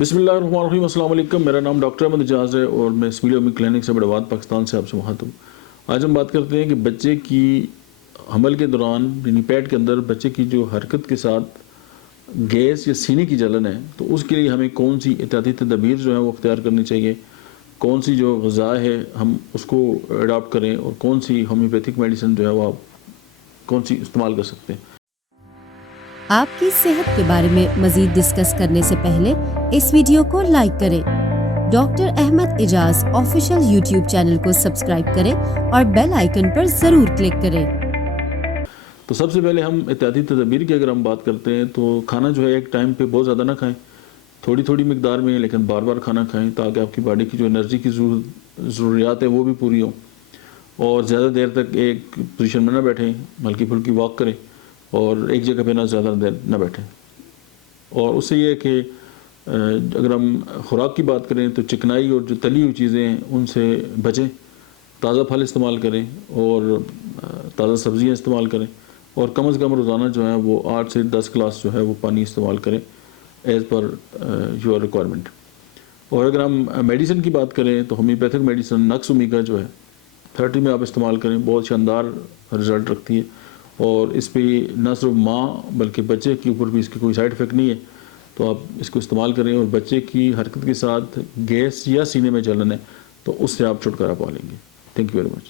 بسم اللہ الرحمن الرحیم. السلام علیکم. میرا نام ڈاکٹر احمد اجاز ہے اور میں اسمیل امی کلینک سے بڑواد پاکستان سے آپ سے مخاطب ہوں. آج ہم بات کرتے ہیں کہ بچے کی حمل کے دوران یعنی پیٹ کے اندر بچے کی جو حرکت کے ساتھ گیس یا سینے کی جلن ہے تو اس کے لیے ہمیں کون سی احتیاطی تدابیر جو ہیں وہ اختیار کرنی چاہیے، کون سی جو غذا ہے ہم اس کو اڈاپٹ کریں اور کون سی ہومیوپیتھک میڈیسن جو ہے وہ کون سی استعمال کر سکتے ہیں. آپ کی صحت کے بارے میں مزید ڈسکس کرنے سے پہلے اس ویڈیو کو لائک کریں، ڈاکٹر احمد اجاز آفیشیل یوٹیوب چینل کو سبسکرائب کریں اور بیل آئیکن پر ضرور کلک کریں. تو سب سے پہلے ہم احتیاطی تدابیر کی اگر ہم بات کرتے ہیں تو کھانا جو ہے ایک ٹائم پہ بہت زیادہ نہ کھائیں، تھوڑی تھوڑی مقدار میں لیکن بار بار کھانا کھائیں تاکہ آپ کی باڈی کی جو انرجی کی ضروریات ہیں وہ بھی پوری ہوں. اور زیادہ دیر تک ایک پوزیشن میں نہ بیٹھیں، ہلکی پھلکی واک کریں اور ایک جگہ پہ زیادہ دیر نہ بیٹھیں. اور اس سے یہ ہے کہ اگر ہم خوراک کی بات کریں تو چکنائی اور جو تلی ہوئی چیزیں ہیں ان سے بچیں، تازہ پھل استعمال کریں اور تازہ سبزیاں استعمال کریں اور کم از کم روزانہ جو ہے وہ 8 سے 10 گلاس جو ہے وہ پانی استعمال کریں ایز پر یور ریکوائرمنٹ. اور اگر ہم میڈیسن کی بات کریں تو ہومیوپیتھک میڈیسن نقص اومیگا جو ہے 30 میں آپ استعمال کریں، بہت شاندار رزلٹ رکھتی ہے اور اس پہ نہ صرف ماں بلکہ بچے کے اوپر بھی اس کی کوئی سائیڈ افیکٹ نہیں ہے. تو آپ اس کو استعمال کریں اور بچے کی حرکت کے ساتھ گیس یا سینے میں جلن ہے تو اس سے آپ چھٹکارا پا لیں گے. Thank you very much.